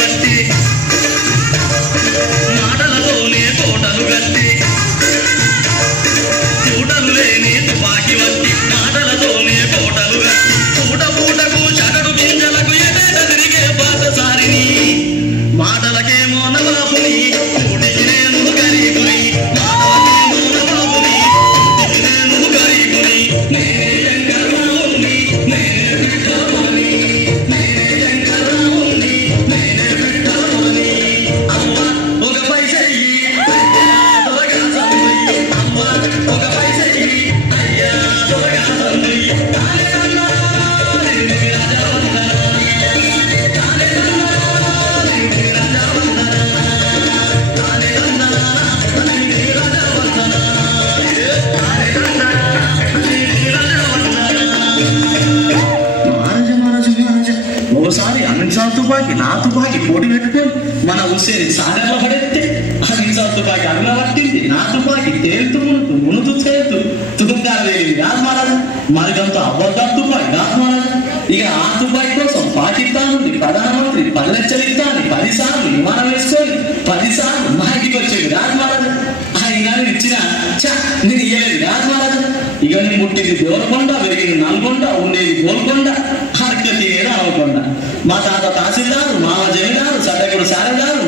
వట్టి మాటలతోనే తోటలు గట్టి పూటలు లేని తుపాకి వట్టి మాటలతోనే తోటలు గట్టి పూట పూటకు చగడు గింజలకు ఎటేట తిరిగే పాతసారిని మాటలకేమో నవాబుని కూటికి నేను గరీబుని మాటలకేమో నవాబుని కూటికి నేను గరీబుని నేనే శంకర్రావుని నేనే బిడ్డవాణి నేనే శంకర్రావుని నేనే బిడ్డవాణి అమ్మ ఒక పైసయ్యి అయ్యా త్వరగా సమ్మయ్యి అమ్మ ఒక పైసయ్యి అయ్యా త్వరగా సమ్మయ్యి తానే అన్నా నిన్ను రాజవందన తానే అన్నా నిన్ను రాజవందన తానే అన్నా నిన్ను రాజవందన తానే అన్నా నిన్ను రాజవందన మహారాజా ఓసారి అన్నిసార్లు తుపాకి నా తుపాకి పోటీ పెట్టుకొని మన ఉసేరి సాగర్లో పడేస్తే అన్నిసార్లు తుపాకి అగ్న పట్టింది నా తుపాకి తేలుతూ మునుతూ తేలుతూ తుపాకి వేయింది రాజు మహారాజా మరికంత అబద్ధం తుపాకి రాజు మహారాజా ఇక ఆ తుపాకి కోసం పాకిస్తాన్ నుండి ప్రధానమంత్రి 10 లక్షలు ఇస్తాను 10 సార్లు విమానం వేసుకొని 10 సార్లు మా ఇంటికి వచ్చేది రాజు మహారాజా ఆయన ఇచ్చిన నేను ఇయ్యలేదు రాజు మహారాజా ఇక నేను పుట్టింది దేవరకొండ పెరిగింది నల్గొండ ఉండేది గోల్కొండ హరకతి అనవకొండ మా తాత తహసీల్దారు మామ జమీదారు సడ్డకుడు సారదారు